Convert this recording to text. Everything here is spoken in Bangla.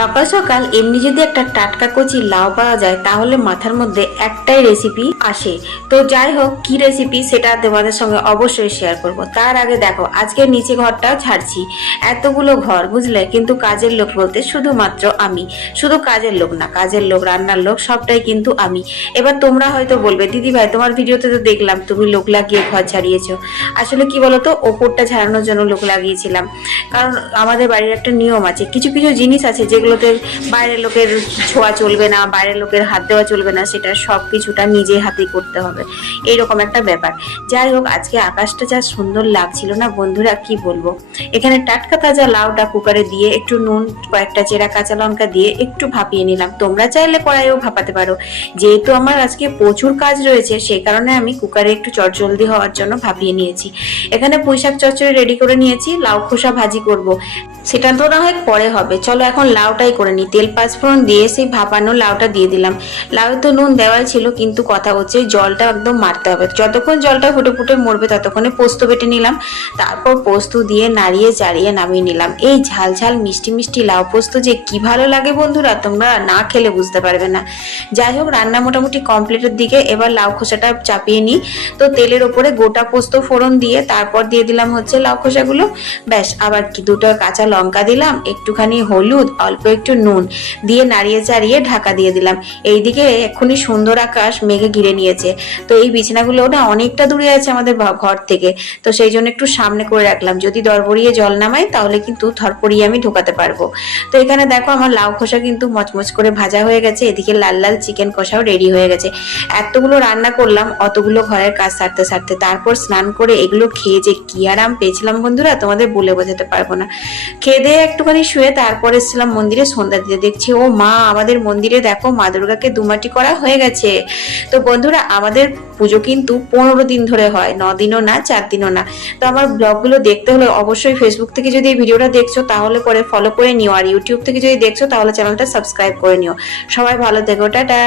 সকাল সকাল এমনি যদি একটা টাটকা কচি লাউ পাওয়া যায়, তাহলে মাথার মধ্যে একটাই রেসিপি আসে। তো যাই হোক, কি রেসিপি সেটা তোমাদের সঙ্গে অবশ্যই শেয়ার করব। তার আগে দেখো আজকে নিচে ঘরটা ছাড়ছি। এতগুলো ঘর, বুঝলে? কিন্তু কাজের লোক বলতে শুধুমাত্র আমি। শুধু কাজের লোক না, কাজের লোক, রান্নার লোক, সবটাই কিন্তু আমি। এবার তোমরা হয়তো বলবে, দিদি ভাই, তোমার ভিডিওতে তো দেখলাম, তুমি লোক লাগিয়ে ঘর ছাড়িয়েছো। আসলে কি বলতো, ওপরটা ঝাড়ানোর জন্য লোক লাগিয়েছিলাম। কারণ আমাদের বাড়ির একটা নিয়ম আছে, কিছু কিছু জিনিস আছে যেগুলোতে বাইরের লোকের ছোঁয়া চলবে না, বাইরের লোকের হাত দেওয়া চলবে না, সেটা সব কিছুটা নিজে হাতেই করতে হবে। এইরকম একটা ব্যাপার। যাই হোক, আজকে আকাশটা যা সুন্দর লাগছিল না, বন্ধুরা কি বলব? এখানে টাটকা তাজা লাউটা কুকারে দিয়ে একটু নুন, কয়েকটা চেরা কাঁচা লঙ্কা দিয়ে একটু ভাপিয়ে নিলাম। তোমরা চাইলে কড়াইও ভাপাতে পারো। যেহেতু আমার আজকে প্রচুর কাজ রয়েছে, সেই কারণে আমি কুকারে একটু চটজলদি হওয়ার জন্য ভাপিয়ে নিয়েছি। এখানে পুঁইশাক চচ্চড়ি রেডি করে নিয়েছি, লাউ খোসা ভাজি করব। সেটা তো না হয় পরে হবে। চলো এখন লাউটাই করে নিই। তেল পাঁচফোড়ন দিয়ে সেই ভাপানো লাউটা দিয়ে দিলাম। লাউ তো নুন দেওয়াই ছিল, কিন্তু কথা হচ্ছে জলটা একদম মারতে হবে। যতক্ষণ জলটা ফুটে ফুটে মরবে, ততক্ষণে পোস্ত বেটে নিলাম। তারপর পোস্ত দিয়ে নাড়িয়ে চাড়িয়ে নামিয়ে নিলাম। এই ঝাল ঝাল, মিষ্টি মিষ্টি লাউ পোস্ত যে কি ভালো লাগে বন্ধুরা, তোমরা না খেলে বুঝতে পারবে না। যাই হোক, রান্না মোটামুটি কমপ্লিটের দিকে এবার লাউ খোসাটা চাপিয়ে নিই। তো তেলের ওপরে গোটা পোস্ত ফোড়ন দিয়ে তারপর দিয়ে দিলাম হচ্ছে লাউ খোসাগুলো। ব্যাস, আবার কি দুটো কাঁচা লঙ্কা দিলাম, একটুখানি হলুদ, অল্প একটু নুন দিয়ে নাড়িয়ে চাড়িয়ে ঢাকা দিয়ে দিলাম। এইদিকে এক্ষুনি সুন্দর আকাশ মেঘে ঘিরে নিয়েছে। তো এই বিছানাগুলো না অনেকটা দূরে আছে আমাদের ঘর থেকে। তো সেই জন্য একটু সামনে করে রাখলাম। যদি দরবরিয়ে জল নামাই তাহলে কিন্তু ধরপড়িয়ে আমি ঢোকাতে পারব। তো এখানে দেখো আমার লাউ খোসা কিন্তু মচমচ করে ভাজা হয়ে গেছে। এদিকে লাল লাল চিকেন কষাও রেডি হয়ে গেছে। এতগুলো রান্না করলাম, অতগুলো ঘরের কাজ সারতে সারতে। তারপর স্নান করে এগুলো খেয়ে যে কি আরাম পেয়েছিলাম বন্ধুরা, তোমাদের বলে বোঝাতে পারব না। খেয়ে একটুখানি শুয়ে তারপর এসেছিলাম মন্দিরে, সন্ধ্যা দিতে। দেখছি, ও মা, আমাদের মন্দিরে দেখো, মা দুর্গাকে দুমাটি করা হয়ে গেছে। তো বন্ধুরা, আমাদের পুজো কিন্তু পনেরো দিন ধরে হয়, ন দিনও না, চার দিনও না। তো আমার ব্লগগুলো দেখতে হলে অবশ্যই ফেসবুক থেকে যদি এই ভিডিওটা দেখছ, তাহলে পরে ফলো করে নিও। আর ইউটিউব থেকে যদি দেখছ, তাহলে চ্যানেলটা সাবস্ক্রাইব করে নিও। সবাই ভালো থেকো, টাটা।